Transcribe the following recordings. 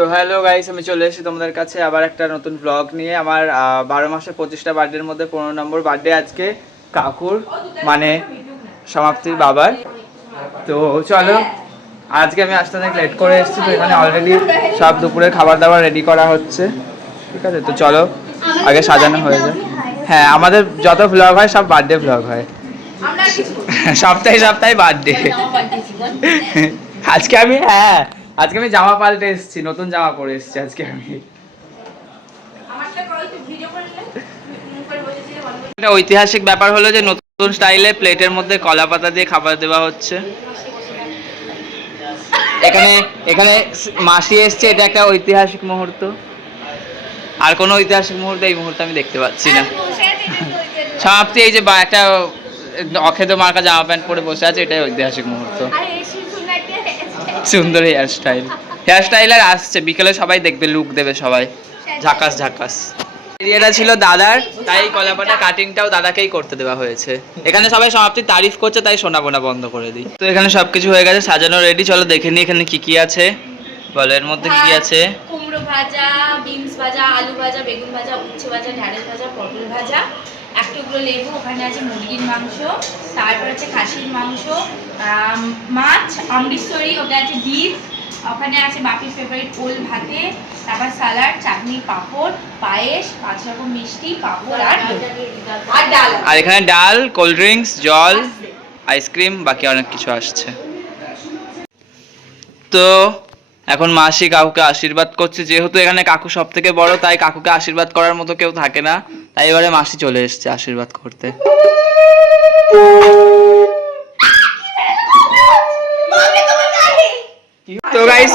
তো hello guys আমি চলে এসেছি তোমাদের কাছে আবার একটা নতুন ব্লগ নিয়ে। আমার বারো মাসে পঁচিশটা বার্থডের মধ্যে পনেরো নম্বর বার্থডে আজকে কাকুর মানে সমাপ্তির বাবার। তো চলো আজকে আমি আসতে অনেক লেট করে এসেছি তো এখানে অলরেডি সব দুপুরে খাবার দাবার রেডি করা হচ্ছে। ঠিক আছে? তো চলো আগে সাজানো হয়ে যায় হ্যাঁ আমাদের যত ভ্লগ হয় সব বার্থডে ভ্লগ হয়। সপ্তাহে সপ্তাহে বার্থডে। আজকে আমি হ্যাঁ আজকে আমি জামা পাল্টে এসেছি নতুন জামা পরে এসেছি আজকে আমি। একটু ঐতিহাসিক ব্যাপার হলো যে নতুন স্টাইলে প্লেটের মধ্যে কলা পাতা দিয়ে খাবার দেওয়া হচ্ছে। এখানে এখানে মাসি এসছে এটা একটা ঐতিহাসিক মুহূর্ত। আর কোনো ঐতিহাসিক মুহূর্ত এই মুহূর্তে আমি দেখতে পাচ্ছি না। সমাপ্তি এই যে একটা অখেদ মার্কা জামা প্যান্ট পরে বসে আছে এটাই ঐতিহাসিক মুহূর্ত। সুন্দর হেয়ার স্টাইল হেয়ার স্টাইল আর আসছে। বিকেলে সবাই দেখবে লুক দেবে সবাই। ঝাকাস ঝাকাস। এরিয়াটা ছিল দাদার তাই কলাপাটা কাটিংটাও দাদাকেই করতে দেওয়া হয়েছে। এখানে সবাই সমাপ্তি তারিফ করছে তাই শোনাবো না বন্ধ করে দিই। তো এখানে সবকিছু হয়ে গেছে সাজানো রেডি চলো দেখে নিই এখানে কি কি আছে। বলো এর মধ্যে কি কি আছে? কুমড়ো ভাজা বিনস ভাজা আলু ভাজা বেগুন ভাজা উচ্ছে ভাজা ঢ্যাঁড়স ভাজা পটল ভাজা। এক টুকরো লেবু ওখানে আছে মুরগির মাংস। তারপর আছে খাসির মাংস মাছ অমৃতসরি ওটা আছে ডিম ওখানে আছে বাপির ফেভারিট ওল ভাতে তারপর স্যালাড চাটনি পাঁপড় পায়েস পাঁচ রকম মিষ্টি পাঁপড় আর আর ডাল। আর এখানে ডাল কোল্ড ড্রিঙ্কস জল আইসক্রিম বাকি অনেক কিছু আসছে। তো এখন মাসি কাকুকে আশীর্বাদ করছে যেহেতু এখানে কাকু সব থেকে বড় তাই কাকুকে আশীর্বাদ করার মতো কেউ থাকে না। তাই এবারে মাসি চলে এসেছে আশীর্বাদ করতে। তো গাইস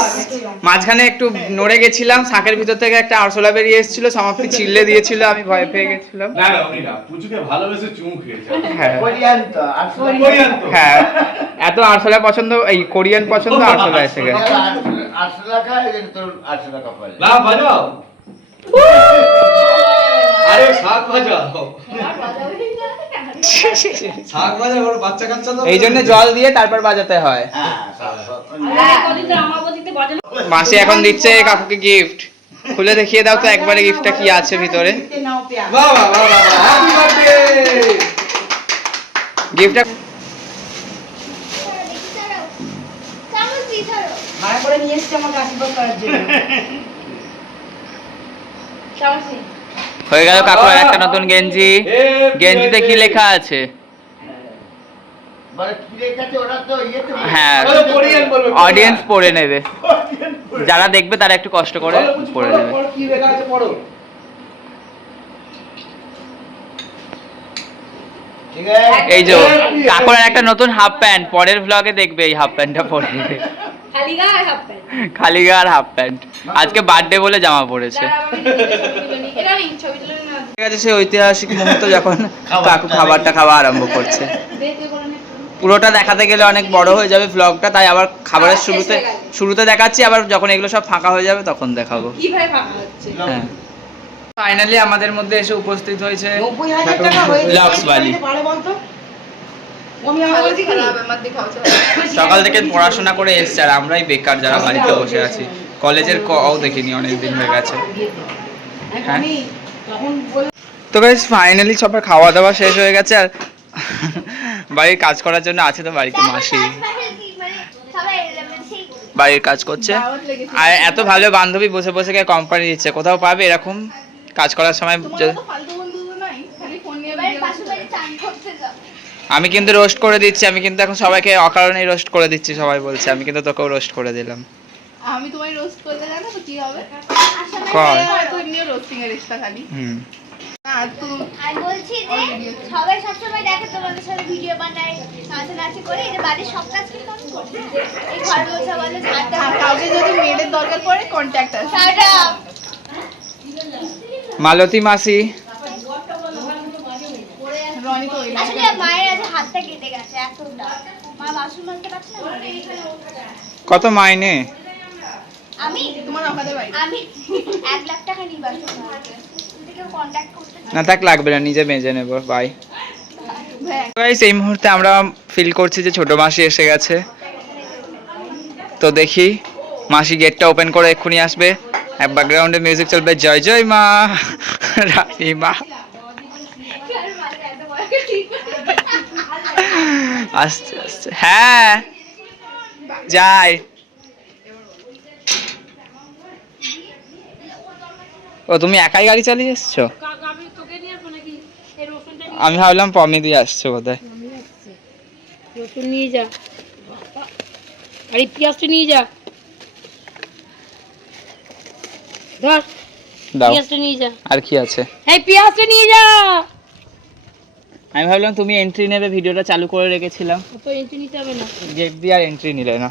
মাঝখানে একটু নড়ে গেছিলাম শাকের ভিতর থেকে একটা আরশোলা বেরিয়ে এসেছিল সমাপ্তি চিল্লে দিয়েছিল আমি ভয় পেয়ে গেছিলাম। না না উনি না পুচুকে ভালোবেসে চুমু খেয়েছে। হ্যাঁ। হ্যাঁ এত আরশোলা পছন্দ এই কোরিয়ান পছন্দ আরশোলা এসে গেছে। না বাজাও। আরে শাক বাজাও শাক ওর বাচ্চা কাচ্চা তো এই জন্য জল দিয়ে তারপর বাজাতে হয়। হ্যাঁ, মাসি এখন দিচ্ছে কাকুকে গিফট খুলে দেখিয়ে দাও তো একবারে গিফটটা কি আছে ভিতরে। গিফটটা ভাড়া করে নিয়ে এসছে আমাকে আশীর্বাদ করার জন্য। হয়ে গেল কাকুর আর একটা নতুন গেঞ্জি। গেঞ্জিতে কি লেখা আছে? হ্যাঁ অডিয়েন্স পড়ে নেবে। যারা দেখবে তারা একটু কষ্ট করে পড়ে নেবে। পড়ো কি লেখা আছে পড়ো। এই যে কাকুর আর একটা নতুন হাফ প্যান্ট পরের ব্লগে দেখবে এই হাফ প্যান্টটা পরে খালি গা আর হাফ প্যান্ট। খালি গা আর হাফ প্যান্ট। আজকে বার্থডে বলে জামা না। ঠিক আছে সেই ঐতিহাসিক মুহূর্ত যখন কাকু খাবারটা খাওয়া আরম্ভ করছে। পুরোটা দেখাতে গেলে অনেক বড় হয়ে যাবে ব্লগটা তাই আবার খাবারের শুরুতে শুরুতে দেখাচ্ছি আবার যখন এগুলো সব ফাঁকা হয়ে যাবে তখন দেখাবো। হ্যাঁ। ফাইনালি আমাদের মধ্যে এসে উপস্থিত হয়েছে লাক্স ভ্যালি। পারে বলতো ও আমি আমার বলছি কি সকাল থেকে পড়াশোনা করে এসছে আর আমরাই বেকার যারা বাড়িতে বসে আছি। কলেজের কও দেখিনি অনেক দিন হয়ে গেছে। হ্যাঁ। তো গাইস ফাইনালি সবার খাওয়া দাওয়া শেষ হয়ে গেছে আর বাড়ির কাজ করার জন্য আছে তো বাড়িতে মাসি। বাড়ির কাজ করছে। আর এত ভালো বান্ধবী বসে বসে গিয়ে কোম্পানি দিচ্ছে কোথাও পাবে এরকম? কাজ করার সময় যে- আমি কিন্তু রোস্ট করে দিচ্ছি আমি কিন্তু এখন সবাইকে অকারণেই রোস্ট করে দিচ্ছি সবাই বলছে আমি কিন্তু তোকেও রোস্ট করে দিলাম। আমি তোমায় রোস্ট করলে জানো তো কি হবে? কর। হয়তো এমনিও রোস্টিং এর এক্সট্রা খালি। হুম। আর তো আমি বলছি যে সবাই সবসময় দেখে তোমাদের সাথে ভিডিও বানায় নাচানাচি করে এই যে বাড়ির সব কাজ কিন্তু আমি করি। এই ঘর মোছা বলো ঝাড়টা হ্যাঁ, কাউকে যদি মেয়েদের দরকার পড়ে কন্ট্যাক্ট আছে। সারা মালতী মাসি। রনি তো আসলে মায়ের হাতটা কেটে গেছে এতটা। মা বাসন মাজতে পারছে না? কত মাইনে? আমি? তোমার অকাদের বাড়ি আমি? লাখ টাকা না থাক লাগবে না নিজে মেজে নেব বাই গাইস এই মুহূর্তে আমরা ফিল করছি যে ছোট মাসি এসে গেছে। তো দেখি মাসি গেটটা ওপেন করে এক্ষুনি আসবে। ব্যাকগ্রাউন্ডে মিউজিক চলবে। জয় জয় মা রানী মা। আস্তে আস্তে হ্যাঁ যাই। ও তুমি একাই গাড়ি চালিয়ে এসছো? আমি ভাবলাম পমি দিয়ে আসছো বোধহয়। রসুন নিয়ে যা। আর এই পেঁয়াজটা নিয়ে যা। ধর পেঁয়াজটা নিয়ে যা। আর কি আছে? এই পেঁয়াজটা নিয়ে যা। আমি ভাবলাম তুমি এন্ট্রি নেবে ভিডিওটা চালু করে রেখেছিলাম। তো এন্ট্রি নিতে হবে না। গেট দিয়ে আর এন্ট্রি নিলে না।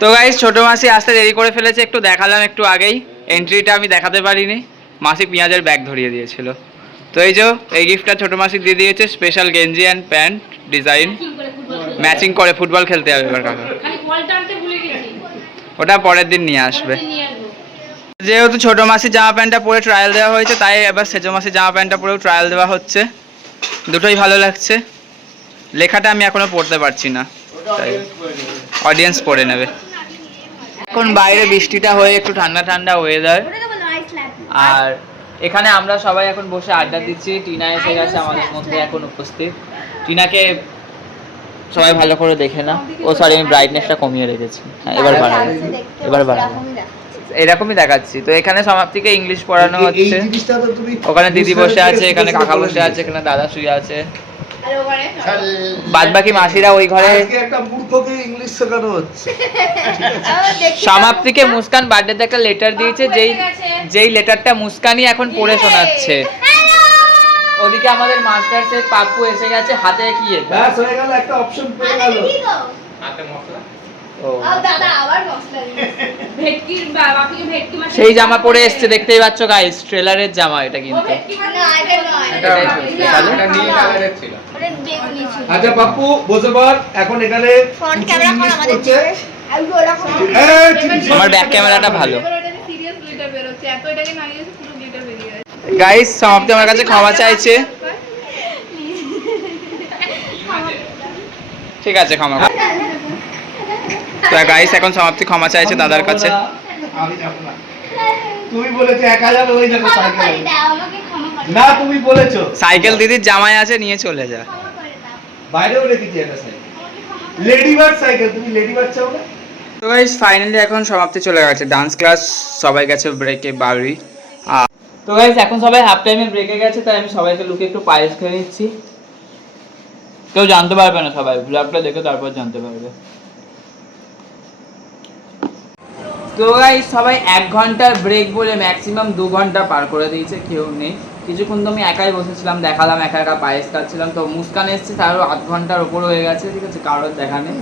তো গাইস ছোট মাসি আসতে দেরি করে ফেলেছে একটু দেখালাম একটু আগেই। এন্ট্রিটা আমি দেখাতে পারিনি। মাসি পেঁয়াজের ব্যাগ ধরিয়ে দিয়েছিল। তো এই যে এই গিফটটা ছোট মাসি দিয়ে দিয়েছে স্পেশাল গেঞ্জি অ্যান্ড প্যান্ট ডিজাইন ম্যাচিং করে ফুটবল খেলতে হবে এবার কাকা। খালি কলটা আনতে ভুলে গেছি। ওটা পরের দিন নিয়ে আসবে। যেহেতু ছোট মাসির জামা প্যান্টটা পরে ট্রায়াল দেওয়া হয়েছে তাই এবার সেজো মাসির জামা প্যান্টটা পরেও ট্রায়াল দেওয়া হচ্ছে। দুটোই ভালো লাগছে। লেখাটা আমি এখনও পড়তে পারছি না। তাই অডিয়েন্স পড়ে নেবে। এখন বাইরে বৃষ্টিটা হয়ে একটু ঠান্ডা ঠান্ডা ওয়েদার আর এখানে আমরা সবাই এখন বসে আড্ডা দিচ্ছি। টিনা এসে গেছে আমাদের মধ্যে এখন উপস্থিত। টিনাকে সবাই ভালো করে দেখে না ও সরি আমি ব্রাইটনেসটা কমিয়ে রেখেছি। হ্যাঁ এবার বাড়াবো। এবার বাড়াবো। এরকমই দেখাচ্ছি। তো এখানে সমাপ্তিকে ইংলিশ পড়ানো এই হচ্ছে। জিনিসটা তো তুমি ওখানে দিদি বসে আছে এখানে কাকা বসে আছে এখানে দাদা শুয়ে আছে। বাদ বাকি মাসিরা ওই ঘরে একটা মূর্খকে ইংলিশ শেখানো হচ্ছে। সমাপ্তিকে মুস্কান বার্থডেতে একটা লেটার দিয়েছে যেই যেই লেটারটা মুস্কানই এখন পড়ে শোনাচ্ছে। ওদিকে আমাদের মাস্টার সে পাপ্পু এসে গেছে হাতে কি? ব্যাস হয়ে গেল একটা অপশন পেয়ে গেল। ও দাদা আবার মশলা ভেটকির বা- ভেটকি মাছ সেই জামা পরে এসছে দেখতেই পাচ্ছ গাইস ট্রেলারের জামা এটা কিন্তু। আচ্ছা পাপ্পু বসে পড় এখন এখানে ফ্রন্ট ক্যামেরা আমাদের এই, চিনি, চিনি। আমার ব্যাক ক্যামেরাটা ভালো। পুরো গাইস সমাপ্তি আমার কাছে ক্ষমা চাইছে। ঠিক আছে ক্ষমা। তো গাইস এখন সমাপ্তি ক্ষমা চাইছে দাদার কাছে। তুমি বলেছ একা যাবে ওই দেখো সাইকেল। আমাকে ক্ষমা করে না তুমি বলেছ। সাইকেল দিদির জামাই আছে নিয়ে চলে যা। বাইরেও রেখেছি একটা সাইকেল। লেডি বার্ড সাইকেল তুমি লেডি বার্ড চাও না? তো গাইস ফাইনালি এখন সমাপ্তি চলে গেছে। ডান্স ক্লাস সবাই গেছে ব্রেকে বাড়ি। তো গাইস এখন সবাই হাফ টাইমে ব্রেকে গেছে তাই আমি সবাইকে লুকে একটু পায়েস খেয়ে নিচ্ছি। কেউ জানতে পারবে না সবাই ব্লগটা দেখে তারপর জানতে পারবে। তো গাইস সবাই এক ঘণ্টার ব্রেক বলে ম্যাক্সিমাম দু ঘণ্টা পার করে দিয়েছে, কেউ নেই। কিছুক্ষণ তো আমি একাই বসেছিলাম, দেখালাম, একা একা পায়েস খাচ্ছিলাম। তো মুস্কান এসছে, তারও আধ ঘণ্টার ওপর হয়ে গেছে, ঠিক আছে, কারোর দেখা নেই।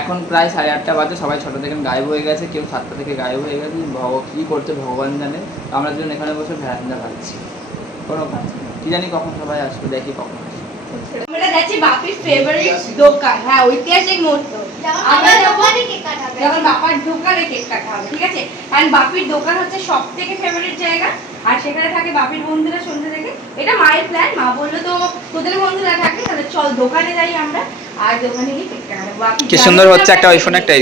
এখন প্রায় সাড়ে আটটা বাজে, সবাই ছটা থেকে গায়েব হয়ে গেছে, কেউ সাতটা থেকে গায়েব হয়ে গেছে। ভগ, কী করছে ভগবান জানে। আমরা দুজন এখানে বসে ভ্যারান্ডা খাচ্ছি কোনো কাজ কি জানি কখন সবাই আসবে, দেখি কখন আমরা যাচ্ছি বাপির ফেভারিট দোকান। হ্যাঁ ঐতিহাসিক মুহূর্ত। আমরা যখন দোকানে কেক কাটাবে যখন বাপার দোকানে কেক কাটা হবে ঠিক আছে? কারণ বাপির দোকান হচ্ছে সব থেকে ফেভারিট জায়গা আর সেখানে থাকে বাপির বন্ধুরা সন্ধ্যে থেকে। এটা মায়ের প্ল্যান মা বলল তো তোদের বন্ধুরা থাকে তাহলে চল দোকানে যাই আমরা আর দোকানে গিয়ে কেক কাটাবো বাপি কি সুন্দর হচ্ছে একটা iPhone, একটা।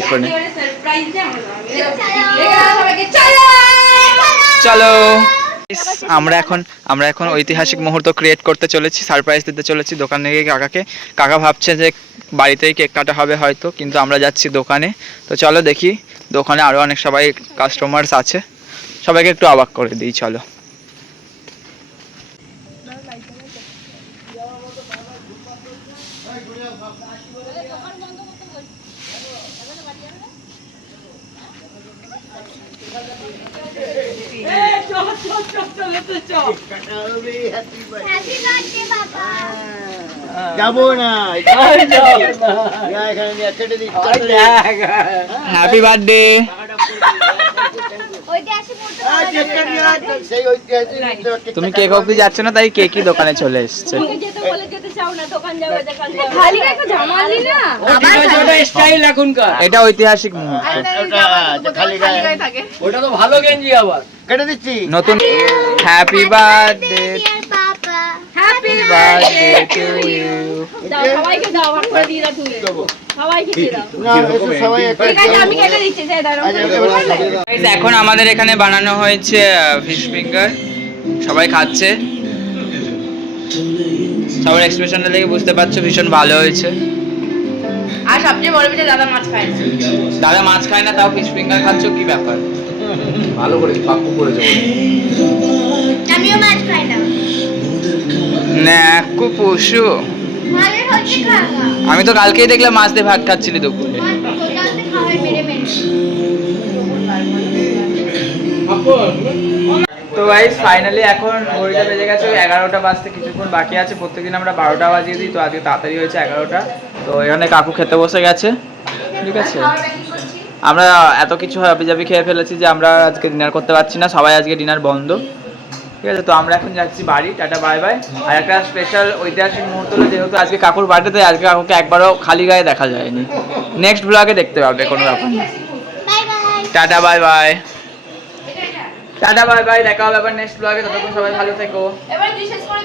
সারপ্রাইজ দিয়ে আমরা চলো। আমরা এখন আমরা এখন ঐতিহাসিক মুহূর্ত ক্রিয়েট করতে চলেছি সারপ্রাইজ দিতে চলেছি দোকানে গিয়ে কাকাকে। কাকা ভাবছে যে বাড়িতেই কেক কাটা হবে হয়তো কিন্তু আমরা যাচ্ছি দোকানে। তো চলো দেখি দোকানে আরও অনেক সবাই কাস্টমার্স আছে। সবাইকে একটু অবাক করে দিই চলো হ্যাপি বার্থডে বাবা যাব না হ্যাপি বার্থডে তুমি কেক অবধি যাচ্ছ না তাই কেকই দোকানে চলে এসছে। এটা ঐতিহাসিক মুহূর্ত। খালি গায়ে। থাকে ওটা তো ভালো গেঞ্জি আবার। কেটে দিচ্ছি। নতুন happy birthday happy birthday to you দাও সবাইকে দাও করে দিয়ে দাও তুমি Guys, এখন আমাদের এখানে বানানো হয়েছে ফিশ ফিঙ্গার সবাই খাচ্ছে। সবার এক্সপ্রেশনটা দেখে বুঝতে পারছ ভীষণ ভালো হয়েছে। আর সবচেয়ে বড় বিষয় দাদা মাছ খায় না। দাদা মাছ খায় না তাও ফিশ ফিঙ্গার খাচ্ছ কি ব্যাপার? ভালো করে পাপ্পু করেছে বলে আমিও মাছ খাই না। ন্যাকু পশু। আমি তো কালকেই দেখলাম মাছ দিয়ে ভাত খাচ্ছিলি দুপুরে। তো ভাই ফাইনালি এখন ঘড়িটা বেজে গেছে ওই এগারোটা বাজতে কিছুক্ষণ বাকি আছে প্রত্যেকদিন আমরা বারোটা বাজিয়ে দিই তো আজকে তাড়াতাড়ি হয়েছে এগারোটা। তো এখানে কাকু খেতে বসে গেছে। ঠিক আছে। আমরা এত কিছু হাবি জাবি খেয়ে ফেলেছি যে আমরা আজকে ডিনার করতে পারছি না সবাই আজকে ডিনার বন্ধ। ঠিক আছে তো আমরা এখন যাচ্ছি বাড়ি টাটা বাই বাই আর একটা স্পেশাল ঐতিহাসিক মুহূর্ত হলো যেহেতু আজকে কাকুর বার্থডে আজকে কাকুকে একবারও খালি গায়ে দেখা যায়নি। নেক্সট ব্লগে দেখতে পাবে কোনো ব্যাপার না। Bye bye tata bye bye tata bye bye দেখা হবে আবার নেক্সট ব্লগে ততক্ষণ সবাই ভালো থেকো। এবার বিশেষ করে